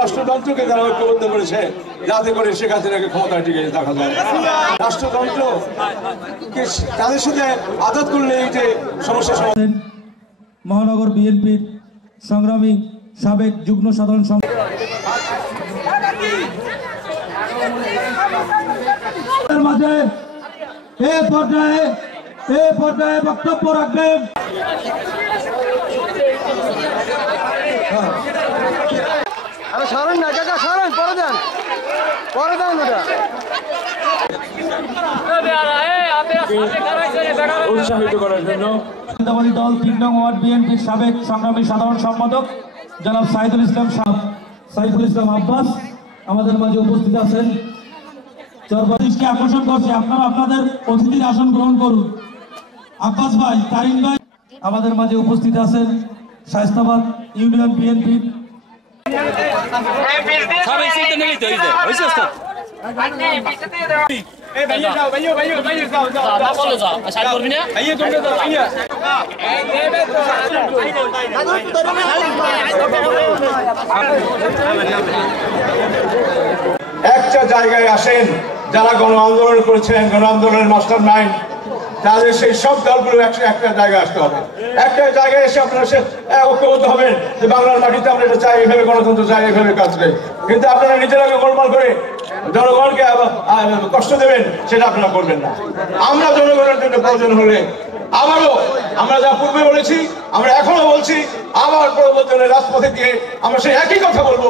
রাষ্ট্রযন্ত্রকে তারা ঐক্যবদ্ধ করেছে যাতে করে শেখ হাসিনাকে ক্ষমতায় টিকে দেখা যায়। রাষ্ট্রযন্ত্র তাদের সাথে আঘাত করলে এই যে সমস্যা সমাধান। মহানগর বিএনপির সংগ্রামী সাবেক যুগ্ম সাধারণ সম্পাদক মাঝে এ পর্যায়ে বক্তব্য রাখবেন উৎসাহিত করার জন্য দল ৩ নং ওয়ার্ড বিএনপির সাবেক সংগ্রামী সাধারণ সম্পাদক জনাব সাইফুল ইসলাম আব্বাস আমাদের মাঝে উপস্থিত আছেন। দৃষ্টি আকর্ষণ করছে, আপনারা আপনাদের অতিথির আসন গ্রহণ করুন। আব্বাস ভাই, তারিন ভাই আমাদের মাঝে উপস্থিত আছেন। শায়েস্তাবাদ ইউনিয়ন বিএনপি একটা জায়গায় আসেন যারা গণ আন্দোলন করেছিলেন, গণ আন্দোলনের মাস্টার মাইন্ড, তাদের সেই সব দলগুলো একটা জায়গায় আসতে হবে। একটা জায়গায় এসে আপনারা ঐক্যবদ্ধ হবেন যে বাংলার মাটিতে আমরা এটা চাই, এভাবে গণতন্ত্র চাই, এভাবে কাজ করি। কিন্তু আপনারা নিজেরাকে গোলমাল করে জনগণকে কষ্ট দেবেন, সেটা আপনারা করবেন না। আমরা জনগণের জন্য প্রয়োজন হলে আবারও আমরা যা পূর্বে বলেছি, আমরা এখনো বলছি, আবার প্রয়োজনে রাজপথে গিয়ে আমরা সেই একই কথা বলবো।